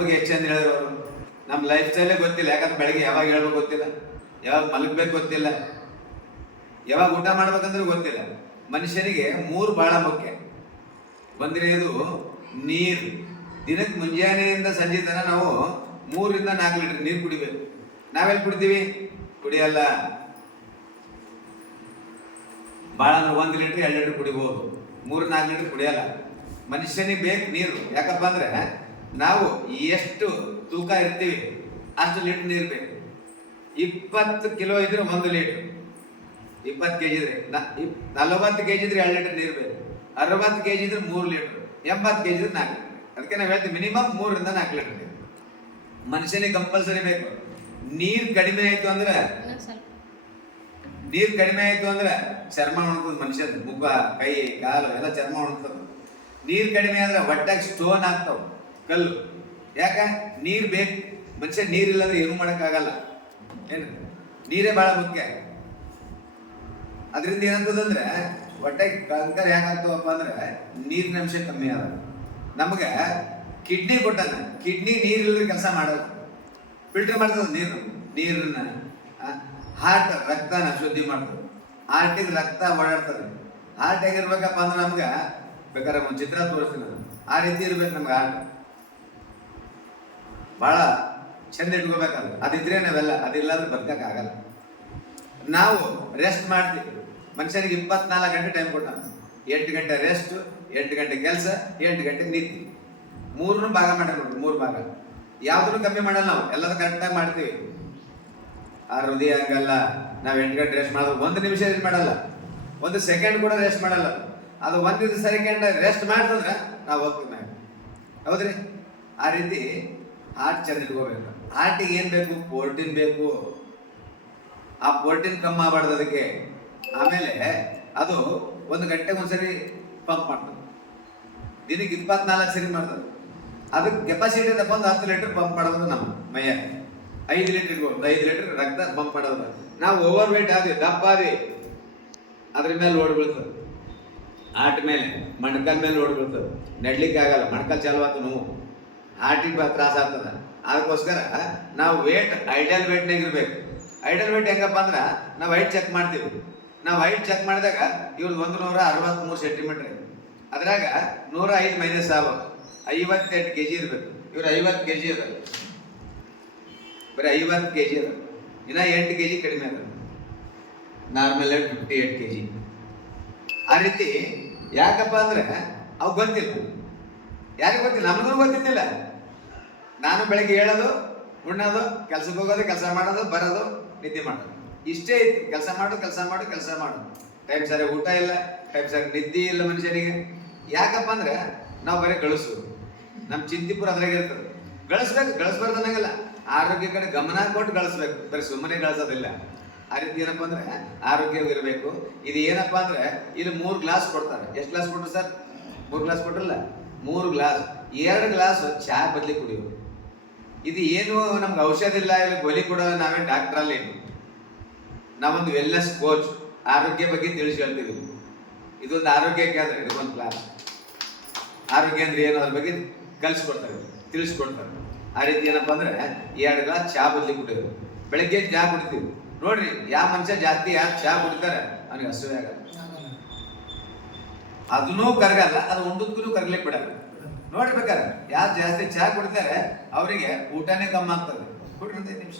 ಬಗ್ಗೆ ಹೆಚ್ಚು ಅಂತ ಹೇಳಿದ್ರು ಅವರು. ನಮ್ಮ ಲೈಫ್ ಸ್ಟೈಲೇ ಗೊತ್ತಿಲ್ಲ. ಯಾಕಂದ್ರೆ ಬೆಳಗ್ಗೆ ಯಾವಾಗ ಹೇಳ್ಬೇಕು ಗೊತ್ತಿಲ್ಲ, ಯಾವಾಗ ಮಲಗಬೇಕು ಗೊತ್ತಿಲ್ಲ, ಯಾವಾಗ ಊಟ ಮಾಡ್ಬೇಕಂದ್ರೆ ಗೊತ್ತಿಲ್ಲ. ಮನುಷ್ಯನಿಗೆ ಮೂರು ಬಹಳ ಮುಖ್ಯ. ಒಂದನೇದು ನೀರು. ದಿನಕ್ಕೆ ಮುಂಜಾನೆಯಿಂದ ಸಂಜೆ ತನಕ ನಾವು 3 ರಿಂದ 4 ಲೀಟರ್ ನೀರು ಕುಡಿಬೇಕು. ನಾವೆಲ್ಲಿ ಕುಡಿತೀವಿ? ಕುಡಿಯಲ್ಲ. ಭಾಳ ಅಂದ್ರೆ 1 ಲೀಟರ್ 2 ಲೀಟರ್ ಕುಡಿಬಹುದು, 3-4 ಲೀಟರ್ ಕುಡಿಯಲ್ಲ. ಮನುಷ್ಯನಿಗೆ ಬೇಕು ನೀರು. ಯಾಕಪ್ಪ ಅಂದ್ರೆ ನಾವು ಎಷ್ಟು ತೂಕ ಇರ್ತೀವಿ ಅಷ್ಟು ಲೀಟರ್ ನೀರು ಬೇಕು. 20 ಕಿಲೋ ಇದ್ರೆ 1 ಲೀಟರ್, 20 ಕೆಜಿ ಇದ್ರೆ 40 ಕೆಜಿ ಇದ್ರೆ 2 ಲೀಟರ್ ನೀರು ಬೇಕು, 60 ಕೆಜಿ ಇದ್ರೆ 3 ಲೀಟರ್, 80 ಕೆಜಿ ಇದ್ರೆ 4 ಲೀಟರ್. ಅದಕ್ಕೆ ನಾವು ಹೇಳ್ತೀವಿ ಮಿನಿಮಮ್ 3 ರಿಂದ 4 ಲೀಟರ್ ನೀರು ಮನುಷ್ಯನಿಗೆ ಕಂಪಲ್ಸರಿ ಬೇಕು. ನೀರು ಕಡಿಮೆ ಆಯ್ತು ಅಂದ್ರೆ ಚರ್ಮ ಒಣಗ್ತದೆ. ಮನುಷ್ಯದ ಮುಖ, ಕೈ, ಕಾಲು ಎಲ್ಲ ಚರ್ಮ ಒಣಗ್ತದೆ. ನೀರು ಕಡಿಮೆ ಆದ್ರೆ ಹೊಟ್ಟೆಗೆ ಸ್ಟೋನ್ ಆಗ್ತಾವ, ಕಲ್ಲು. ಯಾಕ? ನೀರು ಬೇಕು. ಮನುಷ್ಯ ನೀರಿಲ್ಲ ಅಂದ್ರೆ ಏನೂ ಮಾಡೋಕ್ಕಾಗಲ್ಲ. ಏನು? ನೀರೇ ಬಹಳ ಮುಖ್ಯ. ಅದರಿಂದ ಏನಂತದಂದ್ರೆ ಹೊಟ್ಟೆಗೆ ಕಂಕರ್ ಯಾಕಾಗ್ತವಪ್ಪ ಅಂದ್ರೆ ನೀರಿನ ಅಂಶ ಕಮ್ಮಿ ಆದ. ನಮಗೆ ಕಿಡ್ನಿ ಕೊಟ್ಟಾನ, ಕಿಡ್ನಿ ನೀರಿಲ್ಲದ್ರೆ ಕೆಲಸ ಮಾಡಲ್ಲ, ಫಿಲ್ಟರ್ ಮಾಡ್ತದೆ ನೀರನ್ನ. ಹಾರ್ಟ್ ರಕ್ತನ ಶುದ್ಧಿ ಮಾಡ್ತದೆ, ಹಾರ್ಟಿಗೆ ರಕ್ತ ಓಡಾಡ್ತದೆ. ಹಾರ್ಟ್ ಹೇಗಿರ್ಬೇಕಪ್ಪ ಅಂದ್ರೆ ನಮ್ಗೆ ಬೇಕಾದ್ರೆ ಒಂದು ಚಿತ್ರ ತೋರಿಸ್ತೀನಿ, ಆ ರೀತಿ ಇರ್ಬೇಕು ನಮ್ಗೆ ಹಾರ್ಟ್. ಭಾಳ ಚಂದ ಇಟ್ಕೋಬೇಕಲ್ಲ, ಅದಿದ್ರೆ ನಾವೆಲ್ಲ, ಅದಿಲ್ಲ ಅಂದ್ರೆ ಬದುಕಕ್ಕಾಗಲ್ಲ. ನಾವು ರೆಸ್ಟ್ ಮಾಡ್ತೀವಿ. ಮನುಷ್ಯನಿಗೆ 24 ಗಂಟೆ ಟೈಮ್ ಕೊಟ್ಟಾನ. 8 ಗಂಟೆ ರೆಸ್ಟ್, 8 ಗಂಟೆ ಕೆಲಸ, 8 ಗಂಟೆ ನಿದ್ದೆ. 3 ಭಾಗ ಮಾಡ್ಯಾರ ನೋಡ್ರಿ, 3 ಭಾಗ. ಯಾವ್ದು ಕಮ್ಮಿ ಮಾಡಲ್ಲ ನಾವು, ಎಲ್ಲದೂ ಕರೆಕ್ಟಾಗಿ ಮಾಡ್ತೀವಿ. ಆ ಹೃದಯ ಹಂಗಲ್ಲ. ನಾವು 8 ಗಂಟೆ ರೆಸ್ಟ್ ಮಾಡೋದು 1 ನಿಮಿಷ ರೆಸ್ಟ್ ಮಾಡಲ್ಲ, 1 ಸೆಕೆಂಡ್ ಕೂಡ ರೆಸ್ಟ್ ಮಾಡಲ್ಲ. ಅದು 1 ಸೆಕೆಂಡ್ ರೆಸ್ಟ್ ಮಾಡ್ತಂದ್ರೆ ನಾವು ಹೋಗ್ತೀವಿ ನಾವು. ಹೌದ್ರಿ? ಆ ರೀತಿ ಹಾರ್ಟ್ ಚಂದ ಇಟ್ಕೋಬೇಕು. ಹಾರ್ಟಿಗೆ ಏನು ಬೇಕು? ಪ್ರೋಟೀನ್ ಬೇಕು. ಆ ಪ್ರೋಟೀನ್ ಕಮ್ಮಿ ಆಗಬಾರ್ದು ಅದಕ್ಕೆ. ಆಮೇಲೆ ಅದು 1 ಗಂಟೆಗೆ ಒಂದ್ಸರಿ ಪಂಪ್ ಮಾಡ್ತದೆ, ದಿನಕ್ಕೆ 24 ಸರಿ ಮಾಡ್ತದೆ. ಅದಕ್ಕೆ ಕೆಪಾಸಿಟಿ ಇದಪ್ಪ ಒಂದು 10 ಲೀಟರ್ ಪಂಪ್ ಮಾಡೋದು ನಮ್ಮ ಮೈಯ. 5 ಲೀಟರ್ 5 ಲೀಟರ್ ರಕ್ತ ಪಂಪ್ ಮಾಡೋದು. ನಾವು ಓವರ್ ವೇಟ್ ಆದ್ವಿ, ದಪ್ಪ ಆದ್ವಿ, ಅದ್ರ ಮೇಲೆ ಲೋಡ್ ಬೀಳ್ತದೆ. ಹಾರ್ಟ್ ಮೇಲೆ, ಮಣ್ಕಾಲ್ ಮೇಲೆ ಲೋಡ್ ಬೀಳ್ತದೆ, ನಡ್ಲಿಕ್ಕೆ ಆಗಲ್ಲ. ಮಣ್ಕಾಲ್ ಚಾಲು ಆಯ್ತು ನೋವು, ಹಾರ್ಟಿಗೆ ತ್ರಾಸ ಆಗ್ತದೆ. ಅದಕ್ಕೋಸ್ಕರ ನಾವು ಐಡಿಯಲ್ ವೇಟ್ನಾಗ ಇರ್ಬೇಕು. ಐಡಿಯಲ್ ವೇಟ್ ಹೆಂಗಪ್ಪ ಅಂದ್ರೆ ನಾವು ಹೈಟ್ ಚೆಕ್ ಮಾಡ್ತೀವಿ. ನಾವು ಹೈಟ್ ಚೆಕ್ ಮಾಡಿದಾಗ ಇವ್ರದ್ದು 163 ಸೆಂಟಿಮೀಟರ್, ಅದ್ರಾಗ 105 ಮೈನಸ್ ಆಗ್ಬೇಕು, 58 ಕೆಜಿ ಇರ್ಬೇಕು. ಇವ್ರು 50 ಕೆಜಿ ಅದ, ಬರೀ 50 ಕೆಜಿ ಅದ, ಇನ್ನ 8 ಕೆಜಿ ಕಡಿಮೆ ಅದ. Normal 58 KG. ಆ ರೀತಿ ಯಾಕಪ್ಪ ಅಂದ್ರೆ ಅವು ಗೊತ್ತಿಲ್ಲ, ಯಾರಿಗೂ ಗೊತ್ತಿಲ್ಲ, ನಮಗೂ ಗೊತ್ತಿದ್ದಿಲ್ಲ. ನಾನು ಬೆಳಗ್ಗೆ ಹೇಳೋದು, ಉಣ್ಣೋದು, ಕೆಲ್ಸಕ್ಕೆ ಹೋಗೋದು, ಕೆಲಸ ಮಾಡೋದು, ಬರೋದು, ನಿದ್ದೆ ಮಾಡೋದು, ಇಷ್ಟೇ ಇತ್ತು. ಕೆಲಸ ಮಾಡು. ಟೈಮ್ ಸರಿ ಊಟ ಇಲ್ಲ, ಟೈಮ್ ಸರಿ ನಿದ್ದೆ ಇಲ್ಲ ಮನುಷ್ಯನಿಗೆ. ಯಾಕಪ್ಪ ಅಂದ್ರೆ ನಾವು ಬರೀ ಗಳಿಸೋದು, ನಮ್ಮ ಚಿಂತಿಪುರ ಅದ್ರಾಗ ಇರ್ತದೆ. ಗಳಿಸ್ಬಾರ್ದು ಅನ್ನಂಗಿಲ್ಲ, ಆರೋಗ್ಯ ಕಡೆ ಗಮನ ಕೊಟ್ಟು ಗಳಿಸ್ಬೇಕು, ಬರೀ ಸುಮ್ಮನೆ ಗಳಿಸೋದಿಲ್ಲ. ಆ ರೀತಿ ಏನಪ್ಪ ಅಂದ್ರೆ ಆರೋಗ್ಯವಿರಬೇಕು. ಇದು ಏನಪ್ಪ ಅಂದ್ರೆ ಇಲ್ಲಿ 3 ಗ್ಲಾಸ್ ಕೊಡ್ತಾರೆ. ಎಷ್ಟು ಗ್ಲಾಸ್ ಕೊಟ್ಟರು ಸರ್? 3 ಗ್ಲಾಸ್ ಕೊಟ್ರಲ್ಲ, 3 ಗ್ಲಾಸ್. 2 ಗ್ಲಾಸ್ ಚಹಾ ಬದಲಿ ಕುಡಿಯೋದು. ಇದು ಏನು ನಮ್ಗೆ ಔಷಧ ಇಲ್ಲ, ಇಲ್ಲಿ ಗೋಲಿ ಕೊಡೋಲ್ಲ. ನಾವೇ ಡಾಕ್ಟರ್ ಅಲ್ಲಿ, ನಾವೊಂದು ವೆಲ್ನೆಸ್ ಕೋಚ್, ಆರೋಗ್ಯ ಬಗ್ಗೆ ತಿಳಿಸಿ ಹೇಳ್ತೀವಿ. ಇದೊಂದು ಆರೋಗ್ಯಕ್ಕೆ ಆದ್ರೆ ಇದೊಂದು ಕ್ಲಾಸ್. ಆರೋಗ್ಯ ಅಂದ್ರೆ ಏನು, ಅದ್ರ ಬಗ್ಗೆ ಕಲಿಸ್ಕೊಡ್ತಾರೆ, ತಿಳಿಸ್ಕೊಡ್ತಾರೆ. ಆ ರೀತಿ ಏನಪ್ಪ ಅಂದ್ರೆ 2 ಗ್ಲಾಸ್ ಚಹಾ ಬದಲಿ ಕುಡಿಯೋದು. ಬೆಳಗ್ಗೆ ಚಹಾ ಕುಡಿತೀವಿ ನೋಡ್ರಿ, ಯಾವ ಮನುಷ್ಯ ಜಾಸ್ತಿ ಯಾರು ಚಹಾ ಕುಡಿತಾರೆ ಅವನಿಗೆ ಹಸುವೆ ಆಗಲ್ಲ, ಅದನ್ನೂ ಕರಗಲ್ಲ, ಅದು ಉಂಡದಕ್ಕೂ ಕರಗ್ಲಿಕ್ಕೆ ಬಿಡಲ್ಲ. ನೋಡ್ಬೇಕಾರೆ ಯಾರು ಜಾಸ್ತಿ ಚಹಾ ಕುಡಿತಾರೆ ಅವರಿಗೆ ಊಟನೇ ಕಮ್ಮಿ ಆಗ್ತದೆ. ಕೊಡ್ರಿ 5 ನಿಮಿಷ.